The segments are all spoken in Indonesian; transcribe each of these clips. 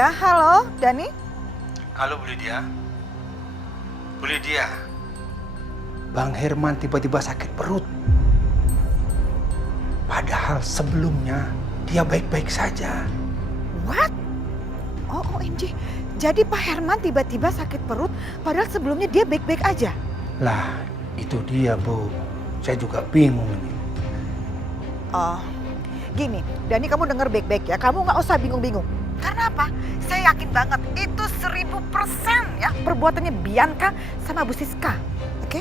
Iya, halo, Dani. Halo Bu Lydia. Bu Lydia, Bang Herman tiba-tiba sakit perut. Padahal sebelumnya dia baik-baik saja. What? Oh, OMG. Jadi Pak Herman tiba-tiba sakit perut, padahal sebelumnya dia baik-baik aja. Lah, itu dia Bu. Saya juga bingung ini. Oh, gini, Dani kamu denger baik-baik ya. Kamu nggak usah bingung-bingung. Karena apa? Saya yakin banget itu 1000% ya perbuatannya Bianca sama Bu Siska. Oke?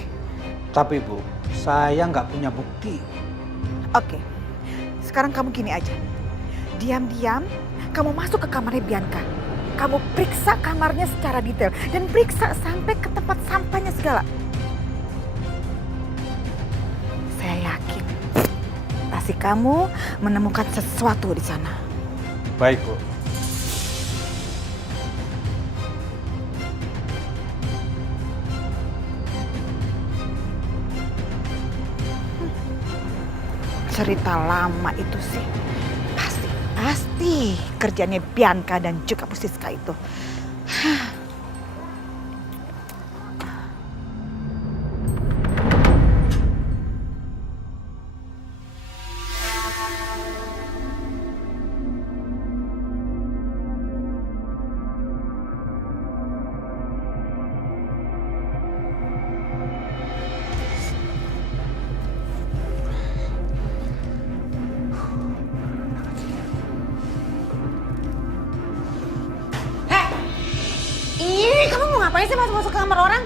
Tapi Bu, saya nggak punya bukti. Oke. Sekarang kamu gini aja. Diam-diam kamu masuk ke kamarnya Bianca. Kamu periksa kamarnya secara detail dan periksa sampai ke tempat sampahnya segala. Saya yakin pasti kamu menemukan sesuatu di sana. Baik Bu. Cerita lama itu sih. Pasti kerjanya Bianca dan juga Bu Siska itu. Ngapain sih masuk-masuk ke kamar orang?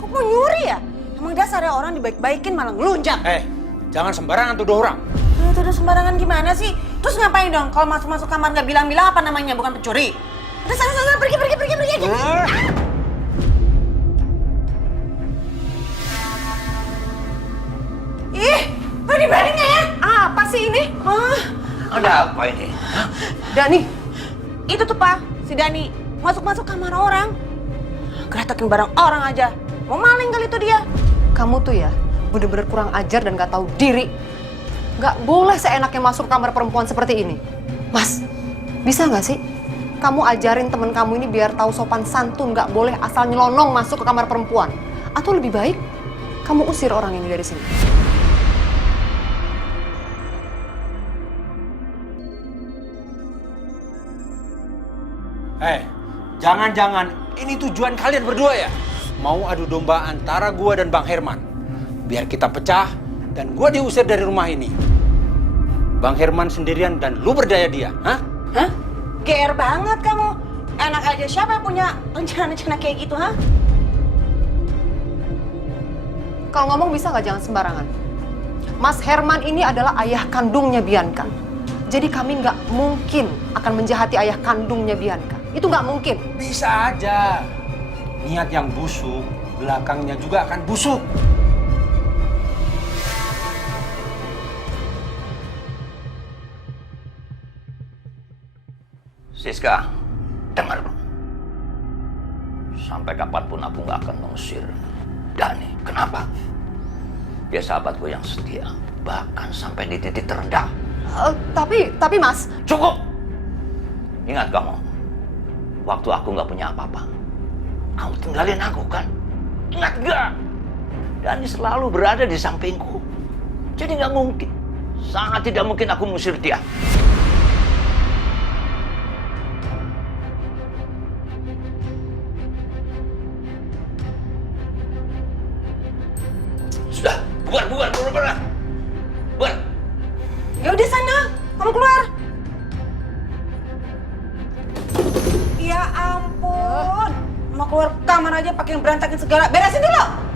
Kok mau nyuri ya? Emang dasarnya orang dibaik-baikin malah ngelunjak. Jangan sembarangan tuduh orang. Tuduh sembarangan gimana sih? Terus ngapain dong kalau masuk-masuk kamar nggak bilang-bilang apa namanya, bukan pencuri? Udah sana, pergi aja. Ih, berani-beraninya ya? Apa sih ini? Ada apa ini? Dani, itu tuh Pak, si Dani masuk-masuk kamar orang. Geratakin barang orang aja. Mau maling kali itu dia. Kamu tuh ya bener-bener kurang ajar dan gak tahu diri. Gak boleh seenaknya masuk kamar perempuan seperti ini. Mas, bisa gak sih kamu ajarin temen kamu ini biar tahu sopan santun, gak boleh asal nyelonong masuk ke kamar perempuan. Atau lebih baik kamu usir orang ini dari sini. Jangan-jangan ini tujuan kalian berdua ya? Mau adu domba antara gua dan Bang Herman. Biar kita pecah dan gua diusir dari rumah ini. Bang Herman sendirian dan lu berdaya dia, hah? GR banget kamu. Enak aja, siapa yang punya rencana-rencana kayak gitu, ha? Kalau ngomong bisa nggak jangan sembarangan. Mas Herman ini adalah ayah kandungnya Bianca. Jadi kami nggak mungkin akan menjahati ayah kandungnya Bianca. Itu nggak mungkin. Bisa aja. Niat yang busuk, belakangnya juga akan busuk. Siska, dengar dong. Sampai kapanpun aku nggak akan mengusir Dani. Kenapa? Dia sahabatku yang setia, bahkan sampai di titik terendah. Tapi Mas. Cukup! Ingat kamu, waktu aku nggak punya apa-apa, kamu tinggalin aku kan? Ingat gak? Dani selalu berada di sampingku. Jadi nggak mungkin, sangat tidak mungkin aku mengusir dia. Sudah, bubar. Ya udah sana, kamu keluar. Ya ampun, mau keluar kamar aja pakai berantakin segala. Beresin dulu.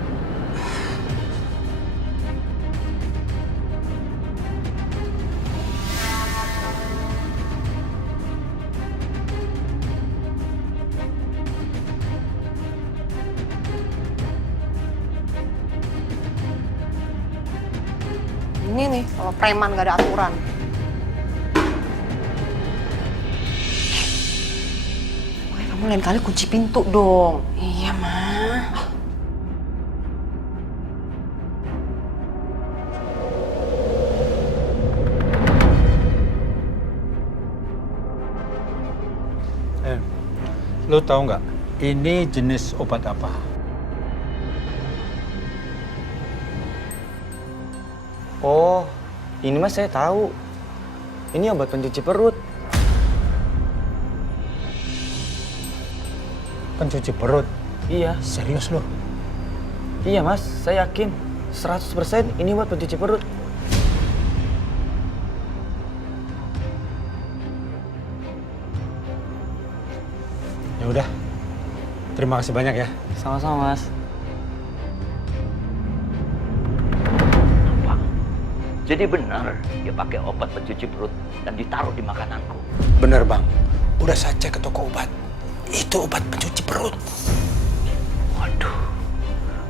Ini nih, kalau preman gak ada aturan. Woy, kamu lain kali kunci pintu dong. Iya, Ma. Lo tahu nggak, ini jenis obat apa? Oh, ini mas saya tahu. Ini obat pencuci perut. Pencuci perut? Iya. Serius lo? Iya mas, saya yakin 100% ini buat pencuci perut. Ya udah, terima kasih banyak ya. Sama-sama mas. Apa? Jadi benar dia pakai obat pencuci perut dan ditaruh di makananku. Bener bang, udah saya cek ke toko obat. Itu obat pencuci perut. Waduh,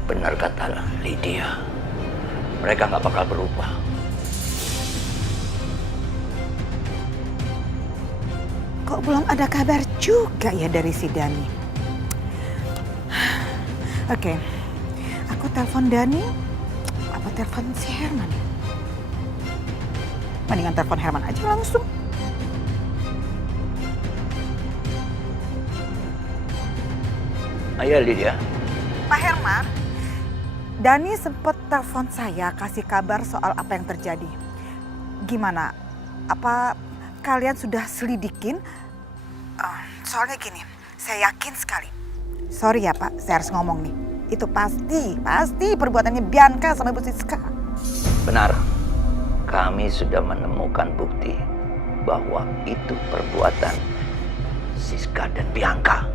benar kata Lydia. Mereka nggak bakal berubah. Kok belum ada kabar juga ya dari si Dani? Oke, aku telepon Dani, apa telepon si Herman? Mendingan telepon Herman aja langsung. Ayo Lydia. Pak Herman, Dani sempat telepon saya kasih kabar soal apa yang terjadi. Gimana? Apa kalian sudah selidikin? Soalnya gini, saya yakin sekali. Sorry ya Pak, saya harus ngomong nih. Itu pasti perbuatannya Bianca sama Bu Siska. Benar. Kami sudah menemukan bukti bahwa itu perbuatan Siska dan Bianca.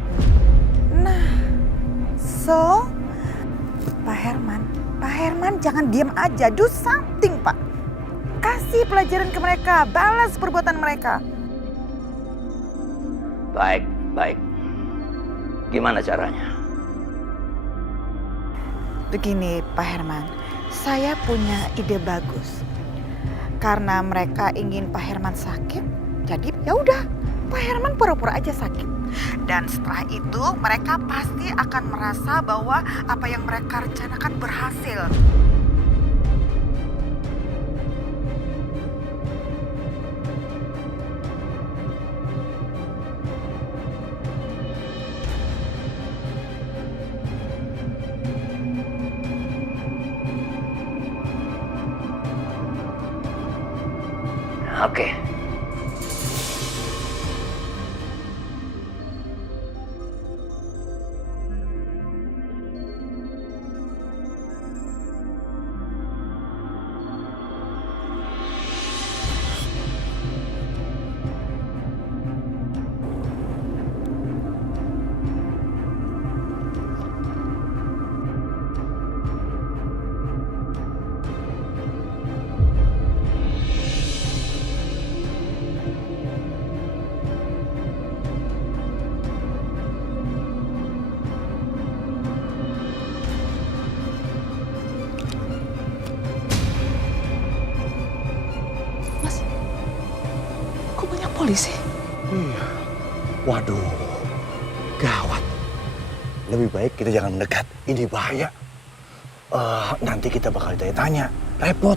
Nah, so Pak Herman jangan diam aja, do something Pak. Kasih pelajaran ke mereka, balas perbuatan mereka. Baik. Gimana caranya? Begini Pak Herman, saya punya ide bagus. Karena mereka ingin Pak Herman sakit, jadi ya udah Pak Herman pura-pura aja sakit. Dan setelah itu mereka pasti akan merasa bahwa apa yang mereka rencanakan berhasil. Oke. Mas, kok banyak polisi? Iya. Waduh, gawat. Lebih baik kita jangan mendekat. Ini bahaya. Nanti kita bakal ditanya-tanya. Repot.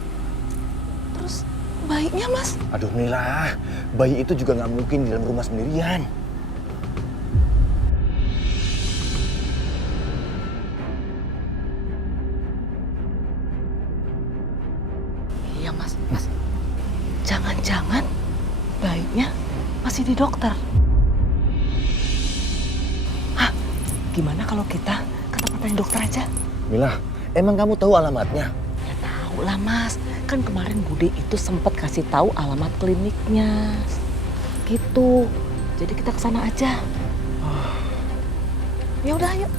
Terus bayinya mas? Aduh Mila, bayi itu juga nggak mungkin di dalam rumah sendirian. Iya mas. Jangan-jangan bayinya masih di dokter. Hah? Gimana kalau kita ke tempatnya dokter aja? Mila, emang kamu tahu alamatnya? Ya tahu lah mas. Kan kemarin Bude itu sempat kasih tahu alamat kliniknya. Gitu. Jadi kita ke sana aja. Ya udah yuk.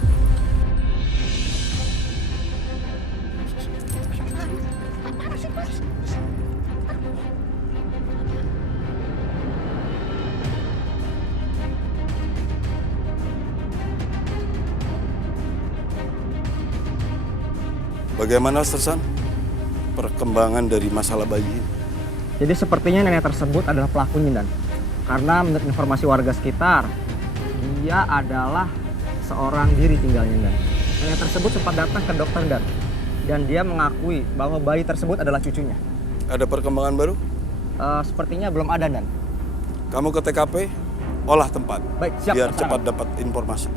Bagaimana Sersan? Perkembangan dari masalah bayi ini? Jadi sepertinya nenek tersebut adalah pelakunya, Dan. Karena menurut informasi warga sekitar, dia adalah seorang diri tinggalnya, Dan. Nenek tersebut sempat datang ke dokter, Dan. Dan dia mengakui bahwa bayi tersebut adalah cucunya. Ada perkembangan baru? Sepertinya belum ada, Dan. Kamu ke TKP olah tempat. Baik, siap, Biar laksanakan. cepat dapat informasi.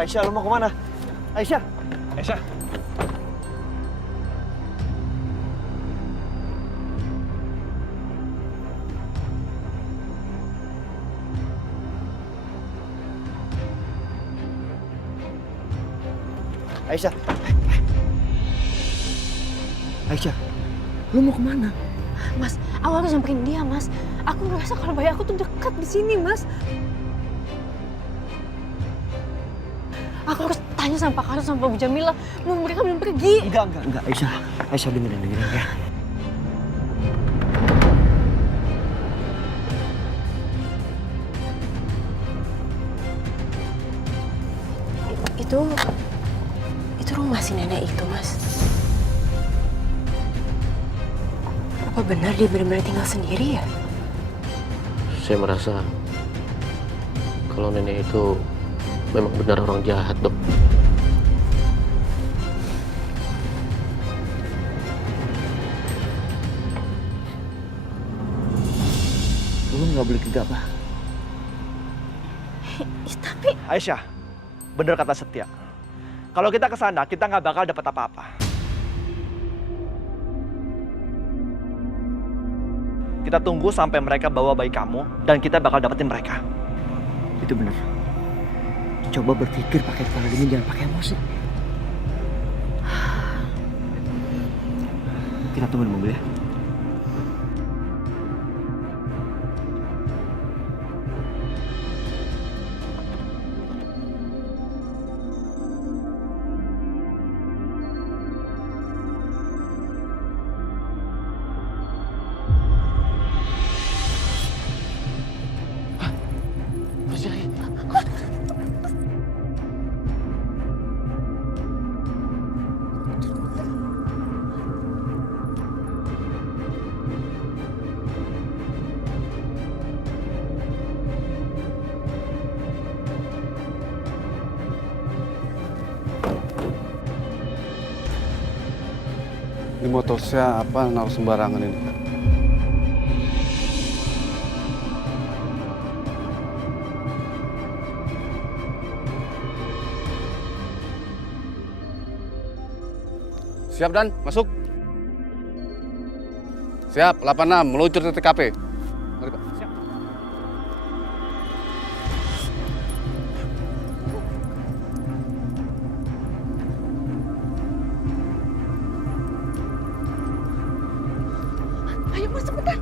Aisyah, lu mau kemana? Aisyah. Aisyah. Aisyah. Aisyah, lu mau kemana? Mas, aku harus nyamperin dia, Mas. Aku ngerasa kalau bayi aku tuh dekat di sini, Mas. Aku harus tanya sama Pak Karus sama Bu Jamila, mau mereka belum pergi. Enggak, Aisyah. Aisyah dengerin ya. Itu rumah si nenek itu, Mas. Apa benar dia benar-benar tinggal sendiri ya? Saya merasa kalau nenek itu memang benar orang jahat, Dok. Lu nggak boleh gegabah. Tapi Aisyah, bener kata Setia. Kalau kita ke sana, kita nggak bakal dapat apa-apa. Kita tunggu sampai mereka bawa bayi kamu, dan kita bakal dapetin mereka. Itu bener. Coba berpikir pakai kepala dingin, jangan pakai emosi. Kita tunggu di mobil ya. Ini motor saya apa naruh sembarangan ini? Siap Dan, masuk. Siap, 86, meluncur ke TKP. Mari Pak. Siap. ayo Mas cepetan.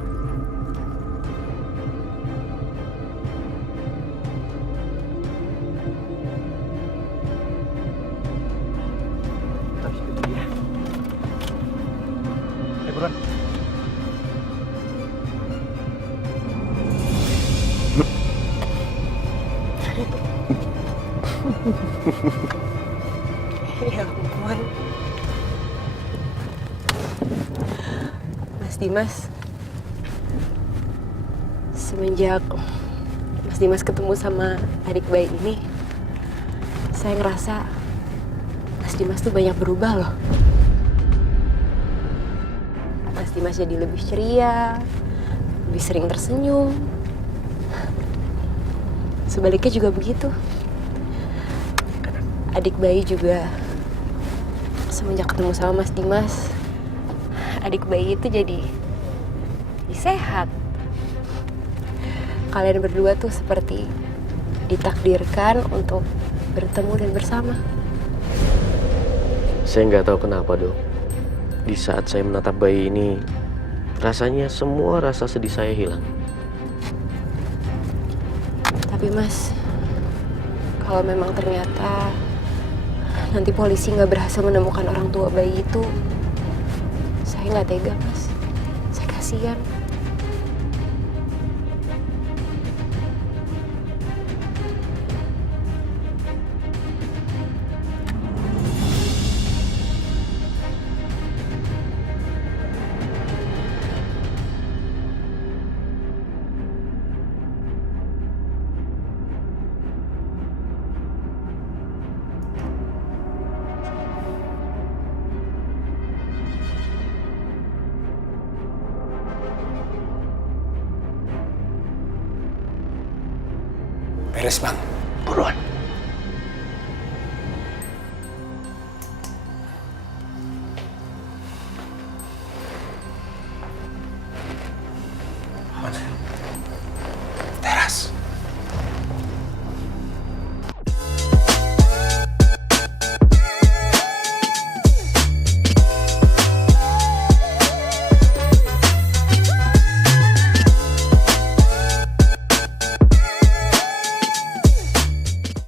Ayo buruan. Ya ampun. Mas Dimas, semenjak Mas Dimas ketemu sama adik bayi ini, saya ngerasa Mas Dimas tuh banyak berubah loh. Mas Dimas jadi lebih ceria, lebih sering tersenyum. Sebaliknya juga begitu. Adik bayi juga semenjak ketemu sama Mas Dimas, adik bayi itu jadi sehat. Kalian berdua tuh seperti ditakdirkan untuk bertemu dan bersama. Saya nggak tahu kenapa, Dok. Di saat saya menatap bayi ini, rasanya semua rasa sedih saya hilang. Tapi Mas, kalau memang ternyata nanti polisi nggak berhasil menemukan orang tua bayi itu, saya nggak tega, Mas. Saya kasihan. Beres, Bang. Buruan.